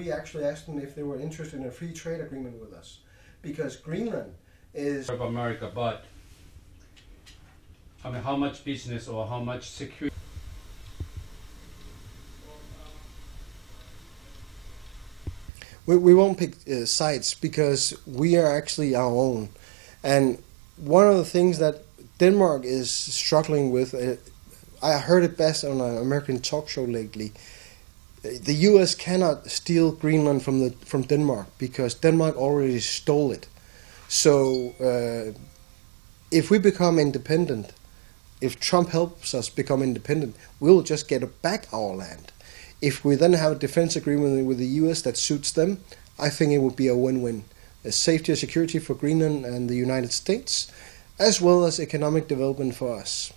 we actually asked them if they were interested in a free trade agreement with us, because Greenland is of America, but I mean, how much business or how much security? We won't pick sides because we are actually our own. And one of the things that Denmark is struggling with, I heard it best on an American talk show lately. The U.S. cannot steal Greenland from Denmark because Denmark already stole it. So if we become independent, if Trump helps us become independent, we'll just get back our land. If we then have a defense agreement with the U.S. that suits them, I think it would be a win-win. Safety and security for Greenland and the United States, as well as economic development for us.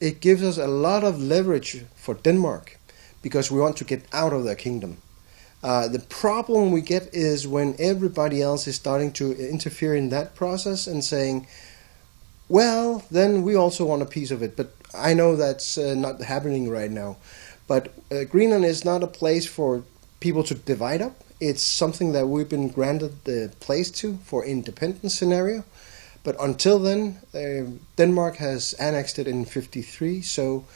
It gives us a lot of leverage for Denmark because we want to get out of their kingdom. The problem we get is when everybody else is starting to interfere in that process and saying, well, then we also want a piece of it. But I know that's not happening right now. But Greenland is not a place for people to divide up. It's something that we've been granted the place to for independence scenario. But until then, Denmark has annexed it in 1953. So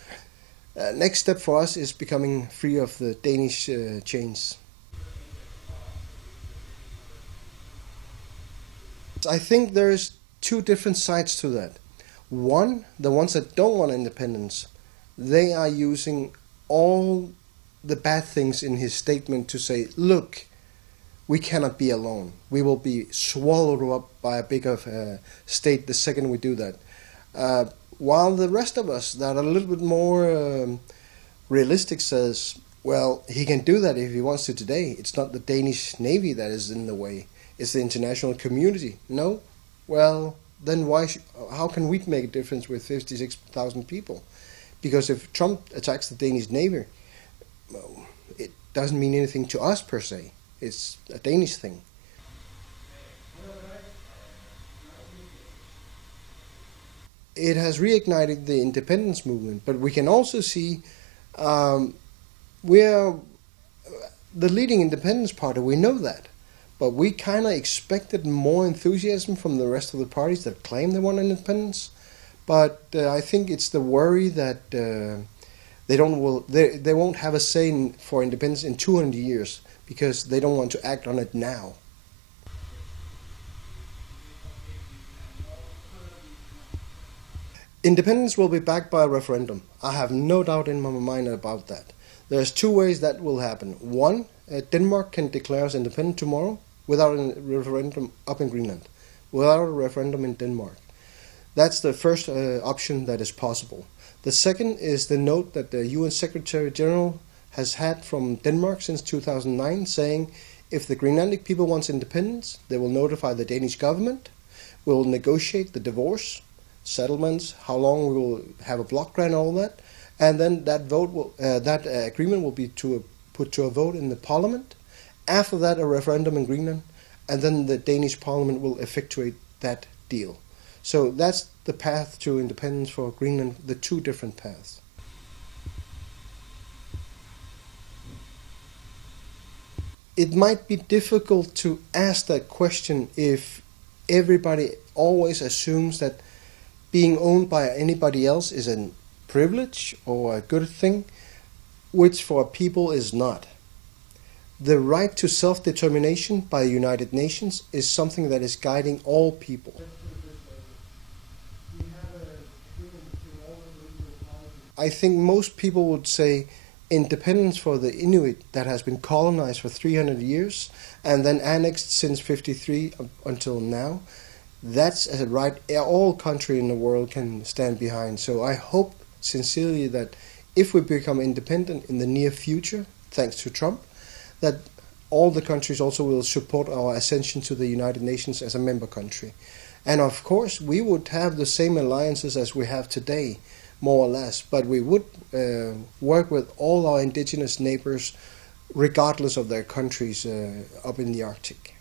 next step for us is becoming free of the Danish chains. I think there's two different sides to that. One, the ones that don't want independence, they are using all the bad things in his statement to say, look, we cannot be alone. We will be swallowed up by a bigger state the second we do that. While the rest of us that are a little bit more realistic says, well, he can do that if he wants to today. It's not the Danish Navy that is in the way. It's the international community. No? Well, then how can we make a difference with 56,000 people? Because if Trump attacks the Danish Navy, well, it doesn't mean anything to us per se. It's a Danish thing. It has reignited the independence movement, but we can also see we are the leading independence party. We know that. But we kind of expected more enthusiasm from the rest of the parties that claim they want independence. But I think it's the worry that they won't have a say for independence in 200 years because they don't want to act on it now. Independence will be backed by a referendum. I have no doubt in my mind about that. There's two ways that will happen. One, Denmark can declare us independent tomorrow without a referendum up in Greenland, without a referendum in Denmark. That's the first option that is possible. The second is the note that the UN Secretary General has had from Denmark since 2009 saying if the Greenlandic people want independence, they will notify the Danish government, we will negotiate the divorce, settlements, how long we will have a block grant, all that, and then that agreement will be put to a vote in the parliament. After that, a referendum in Greenland, and then the Danish parliament will effectuate that deal. So that's the path to independence for Greenland, the two different paths. It might be difficult to ask that question if everybody always assumes that being owned by anybody else is a privilege or a good thing, which for people is not. The right to self-determination by the United Nations is something that is guiding all people. I think most people would say independence for the Inuit that has been colonized for 300 years and then annexed since 1953 until now, that's a right all countries in the world can stand behind. So I hope sincerely that if we become independent in the near future, thanks to Trump, that all the countries also will support our ascension to the United Nations as a member country. And of course, we would have the same alliances as we have today, more or less, but we would work with all our indigenous neighbors regardless of their countries up in the Arctic.